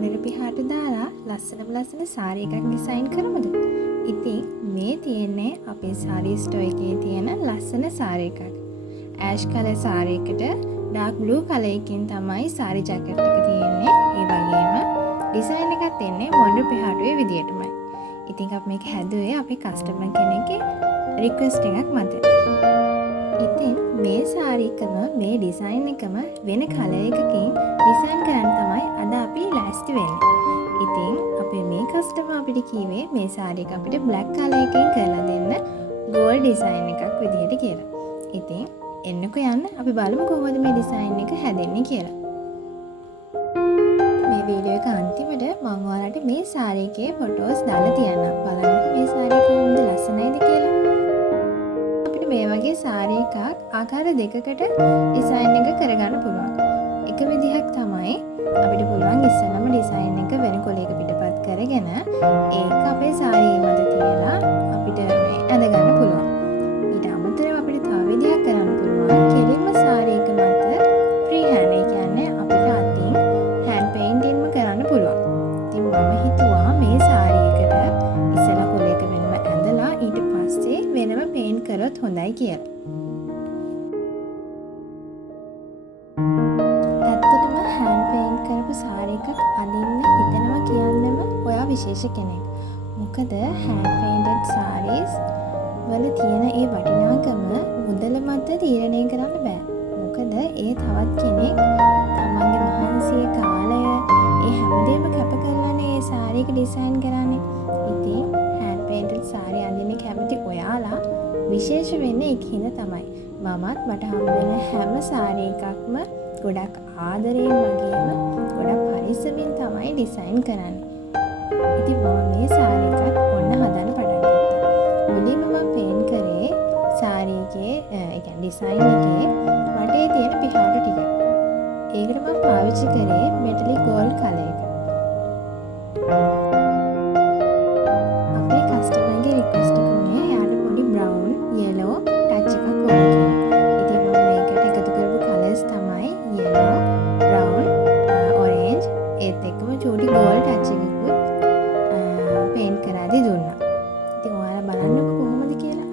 මොණර පිහාට දාලා ලස්සන සාරි එකක් ඩිසයින් කරමුද? ඉතින් මේ තියෙන්නේ අපේ සාරි ස්ටෝ එකේ තියෙන ලස්සන සාරි එකක්. ඇෂ් කලර් සාරි එකට ඩාර්ක් බ්ලූ කලර් එකකින් තමයි සාරි ජැකට් එක තියෙන්නේ. ඒ වගේම ඩිසයින් එකක් එන්නේ මොණර පිහාටුවේ විදියටමයි. ඉතින් අපි මේක හැදුවේ අපේ කස්ටමර් කෙනෙක්ගේ රික්වෙස්ට් එකක් මත. ඉතින් මේ සාරි එකම මේ ඩිසයින් එකම වෙන කලර් එකකින් ඩිසයින් කරන්න තමයි අද අපි ලෑස්ති වෙන්නේ. ඉතින් අපේ මේ කස්ටමර් අපිට කිව්වේ මේ සාරි එක අපිට බ්ලැක් කලර් එකකින් කරලා දෙන්න ගෝල්ඩ් ඩිසයින් එකක් විදියට කියලා. ඉතින් එන්නකෝ යන්න අපි බලමු කොහොමද මේ ඩිසයින් එක හැදෙන්නේ කියලා. මේ වීඩියෝ එක අන්තිමට මම ඔයාලට මේ සාරි එකේ ෆොටෝස් දාලා තියන්නම්. බලන්නකෝ මේ සාරි එක කොහොමද ලස්සනයිද කියලා. මේ වගේ සාරි එකක් ආකාර දෙකකට ඩිසයින් එක කරගන්න පුළුවන්. එක විදිහක් තමයි අපිට පුළුවන් ඉස්සෙල්ලාම ඩිසයින් එක වෙන කොලයක පිටපත් කරගෙන ඒක අපේ සාරිය මත තියලා අපිට මේ ඇඳ ගන්න පුළුවන්. ඊට අමතරව අපිට තව විදිහක් කරන්න පුළුවන්. කෙලින්ම සාරි එක මත ෆ්‍රී හෑන්ඩ් ඒ කියන්නේ අපිට අතින් හෑන්ඩ් පේන්ටින්ග්ම කරන්න පුළුවන්. ඉතින් මම හිතුවා මේ සාරි එකට ඉස්සෙල්ලා කොලයක වෙනම ඇඳලා ඊට පස්සේ වෙනම පේන්ට් කරොත් හොඳයි කියලා. ඇත්තටම හෑන්ඩ් පේන්ට් කරපු සාරි එකක් අඳින්න හිතනවා කියන්නම ඔයා විශේෂ කෙනෙක්. මොකද හෑන්ඩ් පේන්ටඩ් සාරීස් වල තියෙන ඒ වටිනාකම මුදල මත තීරණය කරන්න බෑ. මොකද ඒ තවත් කෙනෙක් තමන්ගේ මහන්සිය කාලය ඒ හැමදේම කැප කරලානේ ඒ සාරි එක ඩිසයින් කරන්නේ. ඉතින් හෑන්ඩ් පේන්ටඩ් සාරි අඳින්න කැමති ඔයාලා විශේෂ වෙන්නේ ඒකින්ද තමයි. මමත් මට හම් වෙන හැම සාරි එකක්ම ගොඩක් ආදරයෙන් වගේම ගොඩක් පරිස්සමින් තමයි ඩිසයින් කරන්නේ. ඉතින් මම මේ සාරි එකත් ඔන්න හදන්න පටන් ගත්තා. මුලින්ම මම පේන්ට් කරේ සාරි එකේ ඒ කියන්නේ ඩිසයින් එකේ වටේ තියෙන පිහාටු ටික. ඒකට මම පාවිච්චි කරේ මෙටලික් ගෝල්ඩ් කලර් එක. අපේ කස්ටමර්ගේ රික්වෙස්ට් එක උනේ යාට පොඩි බ්‍රවුන්, yellow ටච් එකක් ඕන කියලා. ඉතින් මම මේකට එකතු කරපු කලර්ස් තමයි yellow, brown, orange ඒත් එක්කම චූටි ගෝල්ඩ් ටච් එකකුත් පේන්ට් කරාදී දුන්නා. ඉතින් ඔයාලා බලන්නකෝ කොහොමද කියලා.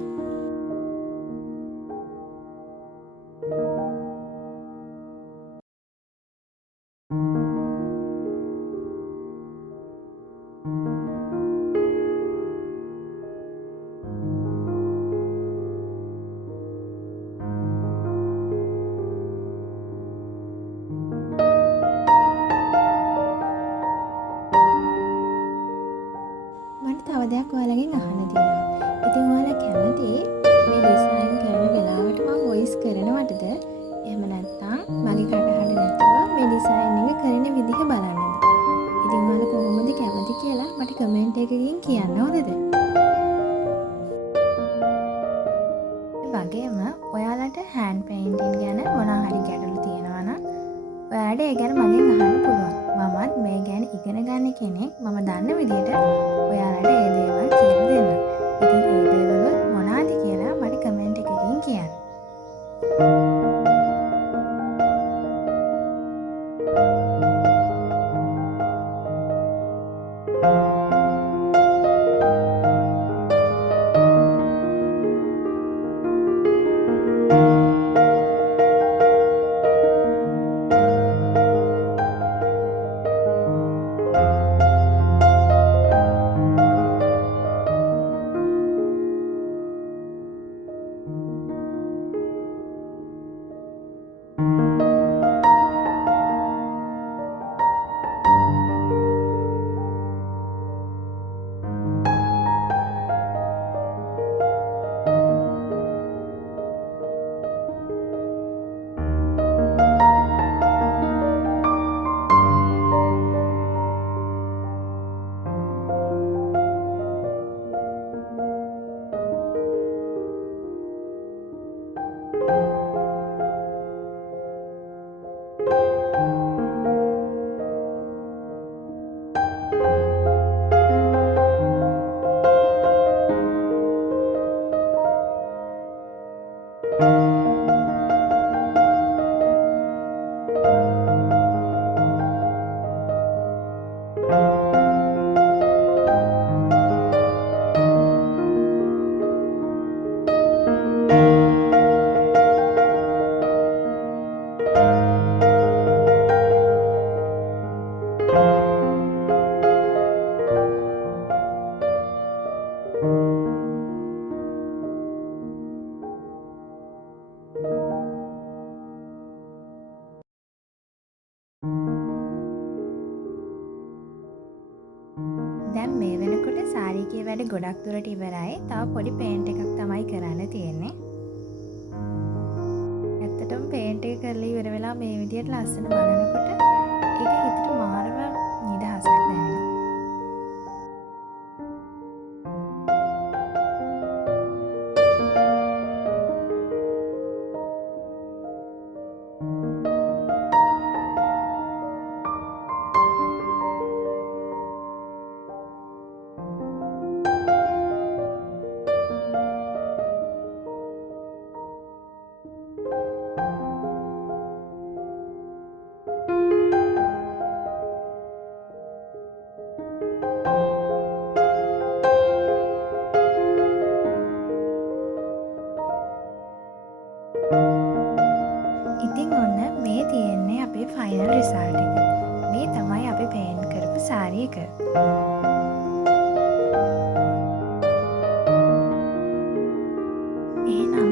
මට තව දෙයක් ඔයාලගෙන් අහන්න තියෙනවා. ඉතින් ඔයාලා කැමති මේ ඩිසයින් කරන වෙලාවට මම වොයිස් කරනවටද? එහෙම නැත්නම් මගේ කටහඬ නැතුව මේ ඩිසයින් එක කරන විදිහ බලන්නද? ඉතින් ඔයාලා කොහොමද කැමති කියලා මට කමෙන්ට් එකකින් කියන්න ඕනද? වගේම ඔයාලට හෑන්ඩ් පේන්ටින් ගැන මොනවා හරි ගැටලු තියෙනවා නම් ඔයාලට ඒ ගැන මගෙන් අහන්න පුළුවන්. මමත් මේ ගැන ඉගෙන ගන්න කෙනෙක්. මම දන්න විදිහට ඔයාලට ඒ දේවල් කියලා දෙන්න. ඉතින් ඒ දේවල් මොනවාද කියලා මට කමෙන්ට් එකකින් කියන්න. දැන් මේ වෙනකොට සාරීකේ වැඩ ගොඩක් දුරට ඉවරයි. තව පොඩි පේන්ට් එකක් තමයි කරන්න තියෙන්නේ. ඇත්තටම පේන්ට් එක කරලා ඉවර වෙලා මේ විදියට ලස්සන බලනකොට ඒක හිතට මාරම නිදහසක් දැනෙනවා. ඉතින් ඔන්න මේ තියෙන්නේ අපේ ෆයිනල් රිසල්ට් එක. මේ තමයි අපි පේන්ට් කරපු සාරි එක. එහෙනම්